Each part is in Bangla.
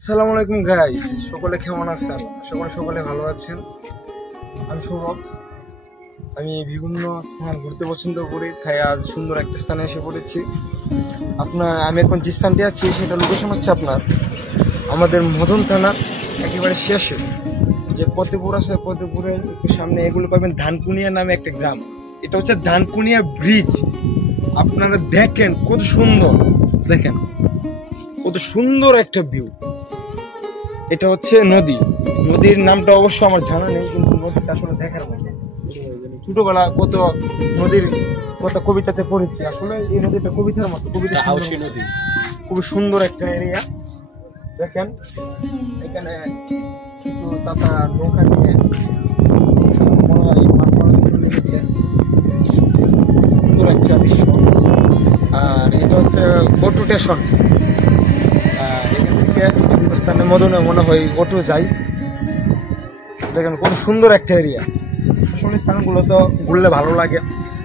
আসসালামু আলাইকুম গাইস, সকলে কেমন আছেন? সকলে ভালো আছেন। আমি সৌরভ। আমি বিভিন্ন স্থান ঘুরতে পছন্দ করি, তাই আজ সুন্দর একটা স্থানে এসে পড়েছি। আমি এখন যে স্থানটি আছি সেটা লোকেশন হচ্ছে আমাদের মদন থানার একেবারে শেষে যে ফতেপুর আছে, ফতেপুরের একটু সামনে এগুলো পাবেন ধানকুনিয়া নামে একটা গ্রাম। এটা হচ্ছে ধানকুনিয়া ব্রিজ। আপনারা দেখেন কত সুন্দর, দেখেন কত সুন্দর একটা ভিউ। এটা হচ্ছে নদীর নামটা অবশ্য আমার জানা নেই, কিন্তু নদীটা আসলে দেখার মতো। ছোটবেলা কত নদীর কত কবিতাতে পড়েছি। আসলে এই নদীটা কবিতার মতো, নদী খুবই সুন্দর একটা এরিয়া। দেখেন এখানে কিছু চাষা নৌকা নিয়ে মনে হয় মাছ মারার জন্য নেমেছে। সুন্দর একটা দৃশ্য। আর এটা হচ্ছে অটো স্টেশন। এখান থেকে স্থানে মনে হয় অটো যাই। দেখেন কত সুন্দর একটা এরিয়া। আসলে স্থানগুলো তো ঘুরলে ভালো লাগে।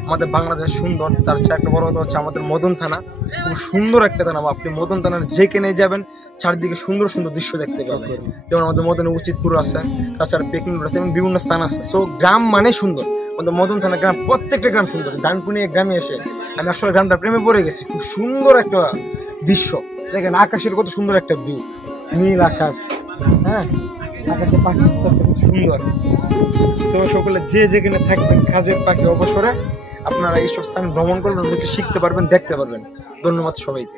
আমাদের বাংলাদেশ সুন্দর, তার চেয়ে একটা বড় কথা হচ্ছে আমাদের মদন থানা খুব সুন্দর একটা থানা। আপনি মদন থানার যেখানে যাবেন চারদিকে সুন্দর সুন্দর দৃশ্য দেখতে পাবেন। যেমন আমাদের মদনে উচিতপুর আছে, তাছাড়া পেকিং রোড আছে এবং বিভিন্ন স্থান আছে। সো গ্রাম মানে সুন্দর। আমাদের মদন থানা গ্রাম, প্রত্যেকটা গ্রাম সুন্দর। ধানকুনিয়া গ্রামে এসে আমি আসলে গ্রামটা প্রেমে পড়ে গেছি। খুব সুন্দর একটা দৃশ্য। দেখেন আকাশের কত সুন্দর একটা ভিউ, নীল আকাশ, হ্যাঁ আকাশে পাখি খুব সুন্দর। সো সকলে যে যেখানে থাকবেন কাজের পাখি অবসরে আপনারা এইসব স্থান ভ্রমণ করবেন, শিখতে পারবেন, দেখতে পারবেন। ধন্যবাদ সবাইকে।